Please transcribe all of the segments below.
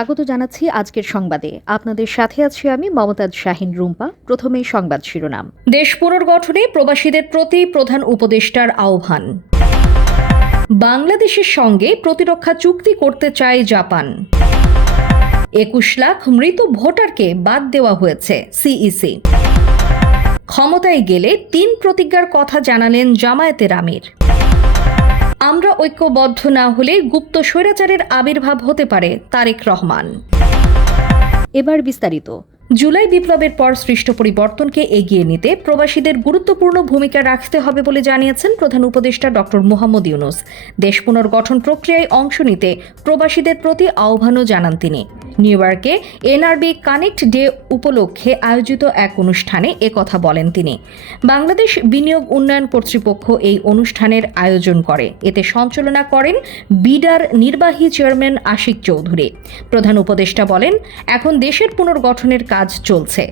স্বাগত জানাচ্ছি আজকের সংবাদে। আপনাদের সাথে আছি আমি মমতাজ শাহিন রুম্পা। প্রথমেই সংবাদ শিরোনাম। দেশ পুনর্গঠনে প্রবাসীদের প্রতি প্রধান উপদেষ্টার আহ্বান। বাংলাদেশের সঙ্গে প্রতিরক্ষা চুক্তি করতে চায় জাপান। একুশ লাখ মৃত ভোটারকে বাদ দেওয়া হয়েছে সিইসি। ক্ষমতায় গেলে তিন প্রতিজ্ঞার কথা জানালেন জামায়াতের আমির। আমরা ঐক্যবদ্ধ না হলে গুপ্ত স্বৈরাচারের আবির্ভাব হতে পারে তারেক রহমান। এবার বিস্তারিত। জুলাই বিপ্লবের পর সৃষ্ট পরিবর্তনকে এগিয়ে নিতে প্রবাসীদের গুরুত্বপূর্ণ ভূমিকা রাখতে হবে বলে জানিয়েছেন প্রধান উপদেষ্টা ডক্টর মোহাম্মদ ইউনুস। দেশ পুনর্গঠন প্রক্রিয়ায় অংশ নিতে প্রবাসীদের প্রতি আহ্বানও জানান তিনি। নিউ ইয়র্কে এনআরবি কানেক্ট ডে উপলক্ষে আয়োজিত এক অনুষ্ঠানে একথা বলেন তিনি। বাংলাদেশ বিনিয়োগ উন্নয়ন কর্তৃপক্ষ এই অনুষ্ঠানের আয়োজন করে। এতে সঞ্চালনা করেন বিডার নির্বাহী চেয়ারম্যান আশিক চৌধুরী। প্রধান উপদেষ্টা বলেন, এখন দেশের পুনর্গঠনের কাজ চলছে।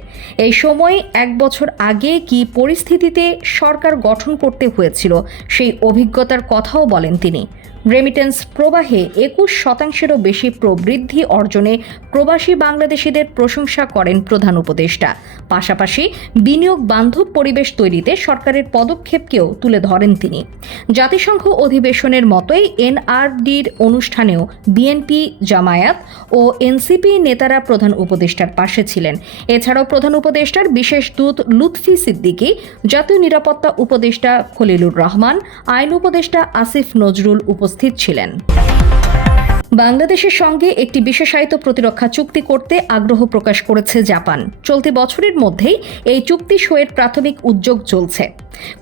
এই সময় এক বছর আগে কি পরিস্থিতিতে সরকার গঠন করতে হয়েছিল সেই অভিজ্ঞতার কথাও বলেন তিনি। রেমিটেন্স প্রবাহে একুশ শতাংশেরও বেশি প্রবৃদ্ধি অর্জনে প্রবাসী বাংলাদেশিদের প্রশংসা করেন প্রধান উপদেষ্টা। পাশাপাশি বিনিয়োগ বান্ধব পরিবেশ তৈরিতে সরকারের পদক্ষেপকেও তুলে ধরেন তিনি। জাতিসংঘ অধিবেশনের মতোই এনআরডির অনুষ্ঠানেও বিএনপি, জামায়াত ও এনসিপি নেতারা প্রধান উপদেষ্টার পাশে ছিলেন। এছাড়াও প্রধান উপদেষ্টার বিশেষ দূত লুৎফি সিদ্দিকী, জাতীয় নিরাপত্তা উপদেষ্টা খলিলুর রহমান, আইন উপদেষ্টা আসিফ নজরুল উপস্থিত ছিলেন। বাংলাদেশের সঙ্গে একটি বিশেষায়িত প্রতিরক্ষা চুক্তি করতে আগ্রহ প্রকাশ করেছে জাপান। চলতি বছরের মধ্যেই এই চুক্তি সইয়ের প্রাথমিক উদ্যোগ চলছে।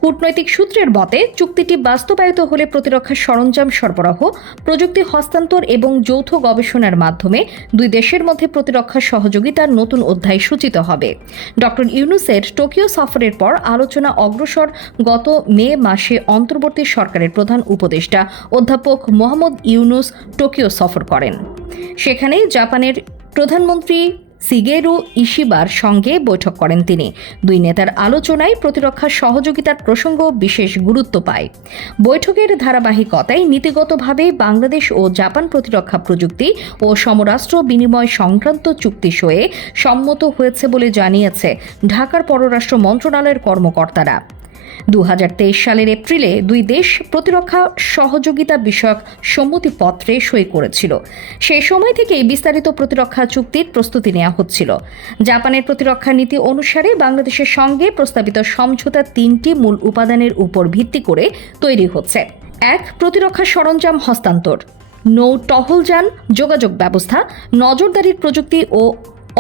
কূটনৈতিক সূত্রের মতে, চুক্তিটি বাস্তবায়িত হলে প্রতিরক্ষা সরঞ্জাম সরবরাহ, প্রযুক্তি হস্তান্তর এবং যৌথ গবেষণার মাধ্যমে দুই দেশের মধ্যে প্রতিরক্ষা সহযোগিতার নতুন অধ্যায় সূচিত হবে। ডক্টর ইউনুসের টোকিও সফরের পর আলোচনা অগ্রসর গত মে মাসে অন্তর্বর্তী সরকারের প্রধান উপদেষ্টা অধ্যাপক মোহাম্মদ ইউনুস টোকিও সফর করেন। সেখানে জাপানের প্রধানমন্ত্রী সিগেরু ইশিবার সঙ্গে বৈঠক করেন তিনি। দুই নেতার আলোচনায় প্রতিরক্ষা সহযোগিতার প্রসঙ্গ বিশেষ গুরুত্ব পায়। বৈঠকের ধারাবাহিকতায় নীতিগতভাবে বাংলাদেশ ও জাপান প্রতিরক্ষা প্রযুক্তি ও সমরাষ্ট্র বিনিময় সংক্রান্ত চুক্তি সয়ে সম্মত হয়েছে বলে জানিয়েছে ঢাকার পররাষ্ট্র মন্ত্রণালয়ের কর্মকর্তারা। দু হাজার তেইশ সালের এপ্রিলে দুই দেশ প্রতিরক্ষা সহযোগিতা বিষয়ক সম্মতিপত্রে সই করেছিল। সেই সময় থেকেই বিস্তারিত প্রতিরক্ষা চুক্তির প্রস্তুতি নেওয়া হচ্ছিল। জাপানের প্রতিরক্ষা নীতি অনুসারে বাংলাদেশের সঙ্গে প্রস্তাবিত সমঝোতা তিনটি মূল উপাদানের উপর ভিত্তি করে তৈরি হচ্ছে। এক, প্রতিরক্ষা সরঞ্জাম হস্তান্তর। নৌ টহলযান যোগাযোগ ব্যবস্থা, নজরদারির প্রযুক্তি ও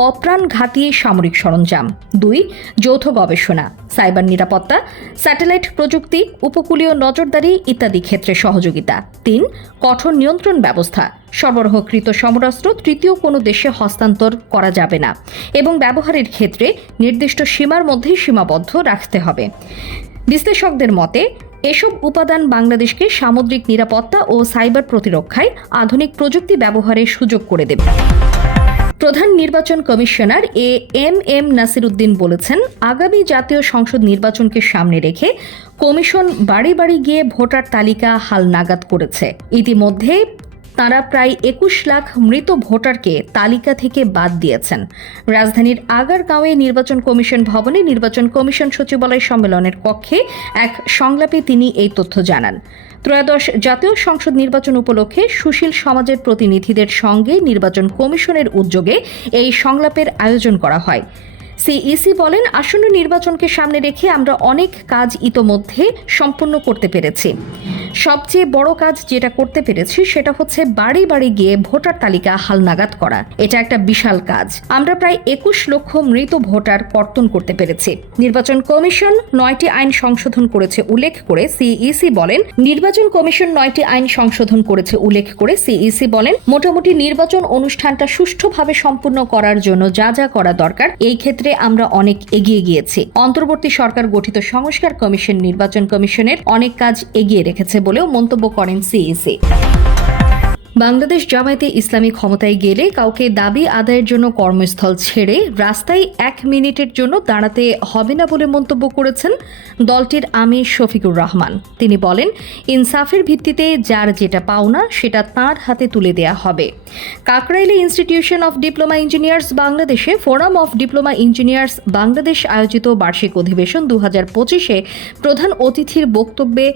অপ্রাণঘাতী সামরিক সরঞ্জাম। দুই, যৌথ গবেষণা, সাইবার নিরাপত্তা, স্যাটেলাইট প্রযুক্তি, উপকূলীয় নজরদারি ইত্যাদি ক্ষেত্রে সহযোগিতা। তিন, কঠোর নিয়ন্ত্রণ ব্যবস্থা, সরবরাহকৃত সমরাস্ত্র তৃতীয় কোনো দেশে হস্তান্তর করা যাবে না এবং ব্যবহারের ক্ষেত্রে নির্দিষ্ট সীমার মধ্যেই সীমাবদ্ধ রাখতে হবে। বিশ্লেষকদের মতে, এসব উপাদান বাংলাদেশকে সামুদ্রিক নিরাপত্তা ও সাইবার প্রতিরক্ষায় আধুনিক প্রযুক্তি ব্যবহারের সুযোগ করে দেবে। প্রধান নির্বাচন commissioner A M M Nasir Uddin বলেছেন, আগামী জাতীয় সংসদ নির্বাচনকে সামনে রেখে কমিশন বাড়ি বাড়ি গিয়ে ভোটার তালিকা হাল নাগাদ করেছে। ইতিমধ্যে তারা প্রায় একুশ লাখ মৃত ভোটারকে তালিকা থেকে বাদ দিয়েছেন। রাজধানীর আগারগাঁওয়ে নির্বাচন কমিশন ভবনে নির্বাচন কমিশন সচিবালয় সম্মেলনের কক্ষে এক সংলাপে তিনি এই তথ্য জানান। ত্রয়োদশ জাতীয় সংসদ নির্বাচন উপলক্ষে সুশীল সমাজের প্রতিনিধিদের সঙ্গে নির্বাচন কমিশনের উদ্যোগে এই সংলাপের আয়োজন করা হয়। সিইসি বলেন, আসন্ন নির্বাচনকে সামনে রেখে আমরা অনেক কাজ ইতোমধ্যে সম্পূর্ণ করতে পেরেছি। সবচেয়ে বড় কাজ যেটা করতে পেরেছি সেটা হচ্ছে বাড়ি বাড়ি গিয়ে ভোটার তালিকা হালনাগাদ করা। এটা একটা বিশাল কাজ। আমরা প্রায় একুশ লক্ষ মৃত ভোটার কর্তন করতে পেরেছি। নির্বাচন কমিশন নয়টি আইন সংশোধন করেছে উল্লেখ করে সিইসি বলেন, নির্বাচন কমিশন নয়টি আইন সংশোধন করেছে উল্লেখ করে সিইসি বলেন, মোটামুটি নির্বাচন অনুষ্ঠানটা সুষ্ঠুভাবে সম্পূর্ণ করার জন্য যা যা করা দরকার, এই ক্ষেত্রে আমরা অনেক এগিয়ে গিয়েছি। অন্তর্বর্তী সরকার গঠিত সংস্কার কমিশন, নির্বাচন কমিশনের অনেক কাজ এগিয়ে রেখেছে বলেও মন্তব্য করেন সিইসি। বাংলাদেশ জামায়াতে ইসলামী ক্ষমতায় গেলে কাউকে দাবি আদায়ের জন্য কর্মস্থল ছেড়ে রাস্তায় এক মিনিটের জন্য দাঁড়াতে হবে না বলে মন্তব্য করেছেন দলটির আমির শফিকুর রহমান। তিনি বলেন, ইনসাফের ভিত্তিতে যার যেটা পাওনা সেটা তার হাতে তুলে দেয়া হবে। কাকরাইলে ইনস্টিটিউশন অফ ডিপ্লোমা ইঞ্জিনিয়ার্স বাংলাদেশে forum of diploma engineers Bangladesh আয়োজিত বার্ষিক অধিবেশন দু হাজার পঁচিশে প্রধান অতিথির বক্তব্যে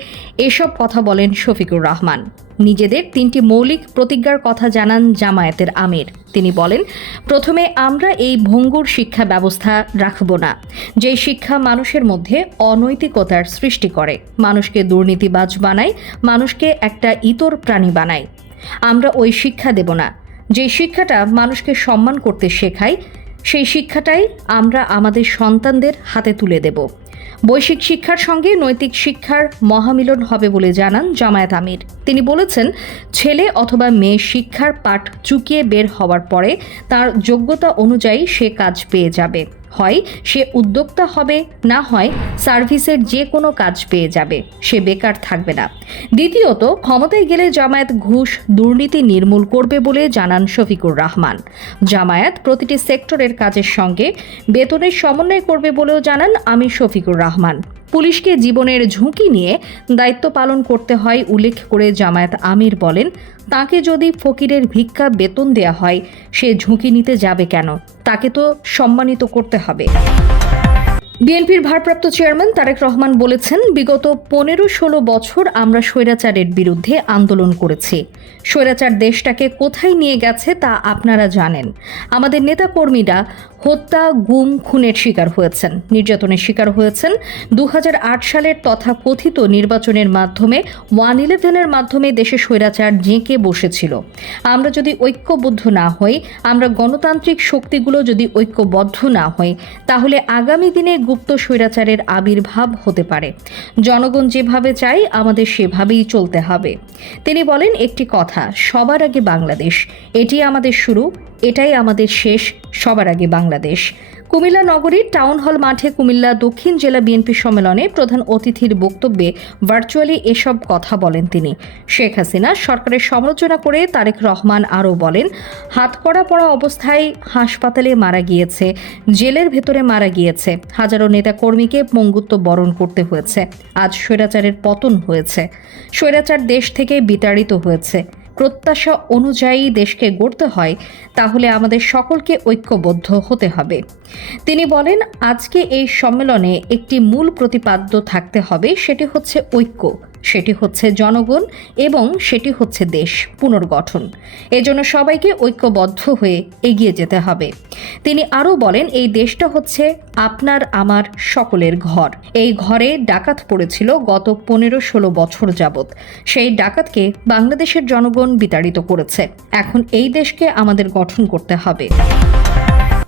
এসব কথা বলেন শফিকুর রহমান। নিজেদের তিনটি মৌলিক প্রতিজ্ঞার কথা জানান জামায়াতের আমির। তিনি বলেন, প্রথমে আমরা এই ভঙ্গুর শিক্ষা ব্যবস্থা রাখব না যে শিক্ষা মানুষের মধ্যে অনৈতিকতার সৃষ্টি করে। মানুষকে দুর্নীতিবাজ বানায়, মানুষকে একটা ইতর প্রাণী বানায়। আমরা ওই শিক্ষা দেব না। যে শিক্ষাটা মানুষকে সম্মান করতে শেখায়, সেই শিক্ষাটাই আমরা আমাদের সন্তানদের হাতে তুলে দেব। বৈশ্বিক শিক্ষার সঙ্গে নৈতিক শিক্ষার মহামিলন হবে বলে জানান জামায়াত আমির। তিনি বলেছেন, ছেলে অথবা মেয়ে শিক্ষার পাঠ চুকিয়ে বের হওয়ার পরে তার যোগ্যতা অনুযায়ী সে কাজ পেয়ে যাবে। হয়, সে উদ্যোক্তা হবে, না হয় সার্ভিসের যে কোনো কাজ পেয়ে যাবে, সে বেকার থাকবে না। দ্বিতীয়ত, ক্ষমতায় গেলে জামায়াত ঘুষ দুর্নীতি নির্মূল করবে বলে জানান শফিকুর রহমান। জামায়াত প্রতিটি সেক্টরের কাজের সঙ্গে বেতনের সমন্বয় করবে বলেও জানান আমি শফিকুর রহমান। পুলিশকে জীবনের ঝুঁকি নিয়ে দায়িত্ব পালন করতে হয় উল্লেখ করে জামায়াত আমির বলেন, তাকে যদি ফকিরের ভিক্ষা বেতন দেয়া হয়, সে ঝুঁকি নিতে যাবে কেন? তাকে তো সম্মানিত করতে হবে। বিএনপির ভারপ্রাপ্ত চেয়ারম্যান তারেক রহমান বলেছেন, বিগত পনেরো ষোলো বছর আমরা স্বৈরাচারের বিরুদ্ধে আন্দোলন করেছি। স্বৈরাচার দেশটাকে কোথায় নিয়ে গেছে তা আপনারা জানেন। আমাদের নেতাকর্মীরা হত্যা, গুম, খুনের শিকার হয়েছেন। নির্যাতনের শিকার হয়েছেন দু হাজার আট সালের তথা কথিত নির্বাচনের মাধ্যমে ওয়ান ইলেভেনের মাধ্যমে দেশে স্বৈরাচার জেঁকে বসেছিল। আমরা যদি ঐক্যবদ্ধ না হই, আমরা গণতান্ত্রিক শক্তিগুলো যদি ঐক্যবদ্ধ না হই, তাহলে আগামী দিনে গুপ্ত স্বৈরাচারের আবির্ভাব হতে পারে। জনগণ যেভাবে চাই আমাদের সেভাবেই চলতে হবে। তিনি বলেন, একটি কথা, সবার আগে বাংলাদেশ। এটি আমাদের শুরু, এটাই আমাদের শেষ, সবার আগে বাংলাদেশ। কুমিল্লা নগরীর টাউন হল মাঠে কুমিল্লা দক্ষিণ জেলা বিএনপি সম্মেলনে প্রধান অতিথির বক্তব্যে ভার্চুয়ালি এসব কথা বলেন তিনি। শেখ হাসিনা সরকারের সমালোচনা করে তারেক রহমান আরও বলেন, হাত করা পড়া অবস্থায় হাসপাতালে মারা গিয়েছে, জেলের ভেতরে মারা গিয়েছে, হাজারো নেতাকর্মীকে পঙ্গুত্ব বরণ করতে হয়েছে, আজ স্বৈরাচারের পতন হয়েছে। স্বৈরাচার দেশ থেকে বিতাড়িত হয়েছে। প্রত্যাশা অনুযায়ী দেশকে গড়তে হয়, তাহলে আমাদের সকলকে ঐক্যবদ্ধ হতে হবে। তিনি বলেন, আজকে এই সম্মেলনে একটি মূল প্রতিপাদ্য থাকতে হবে, সেটি হচ্ছে ঐক্য। সেটি হচ্ছে জনগণ এবং সেটি হচ্ছে দেশ পুনর্গঠন। এজন্য সবাইকে ঐক্যবদ্ধ হয়ে এগিয়ে যেতে হবে। তিনি আরও বলেন, এই দেশটা হচ্ছে আপনার আমার সকলের ঘর। এই ঘরে ডাকাত পড়েছিল গত পনেরো ষোলো বছর যাবৎ। সেই ডাকাতকে বাংলাদেশের জনগণ বিতাড়িত করেছে। এখন এই দেশকে আমাদের গঠন করতে হবে।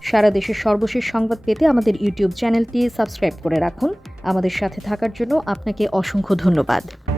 সারা দেশের সর্বশেষ সংবাদ পেতে আমাদের ইউটিউব চ্যানেলটি সাবস্ক্রাইব করে রাখুন। আমাদের সাথে থাকার জন্য আপনাকে অসংখ্য ধন্যবাদ।